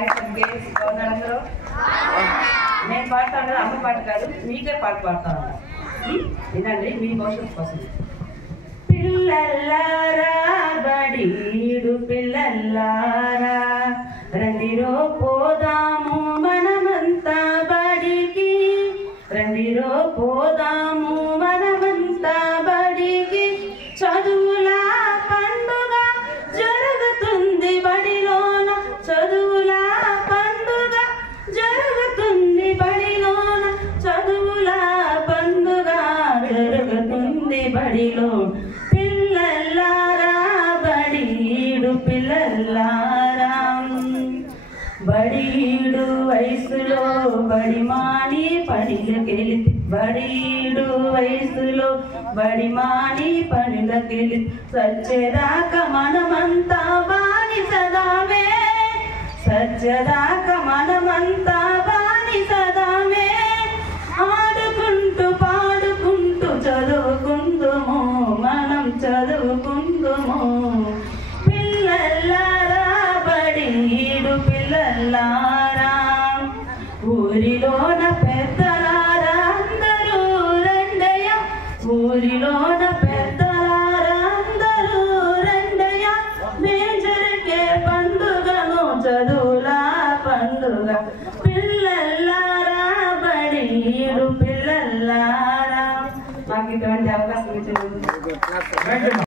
Boys and girls బాగున్నారు అందరూ? నేను పాడతాను కదా, అమ్మ పాట కాదు, మీకే పాట పాడతాను. వినండి మీ భవిష్యత్తు కోసం. పిల్లల్లారా బడీడు పిల్లల్లారా రండిరో పోదాము మనమంతా బడికి, రండిరో పోదాము మనమంతా బడికి. చదువుల పండుగ జరుగుతుంది బడిలోన, చదువుల పండుగ జరుగుతుంది బడిలోన, చదువుల పండుగ జరుగుతుంది బడిలో. పిల్లల్లారా బడీడు పిల్లల్లారా బడీడు వయసులో బడి మాని పనిలకెళ్ళి, బడీడు వయసులో బడి మాని పనిలకెళ్ళి సచ్చేదాకా మనమంతా బానిసదామే, సచ్చేదాకా మనమంతా బానిసదామే. ఆడుకుంటూ పాడుకుంటూ చదువుకుందుము మనం చదువుకుందుము. పిల్లల్లారా బడీడు పిల్లల్లారా ఊరిలోన పెద్దలారా అందరూ రండయ్య, ఊరిలోన పెద్దలారా అందరూ రండయ్య. మేజరికే పండుగను చదువుల పండుగ. పిల్లల్లారా బడీడు పిల్లల్లారా. మాకు ఇటువంటి అవకాశం ఇచ్చింది.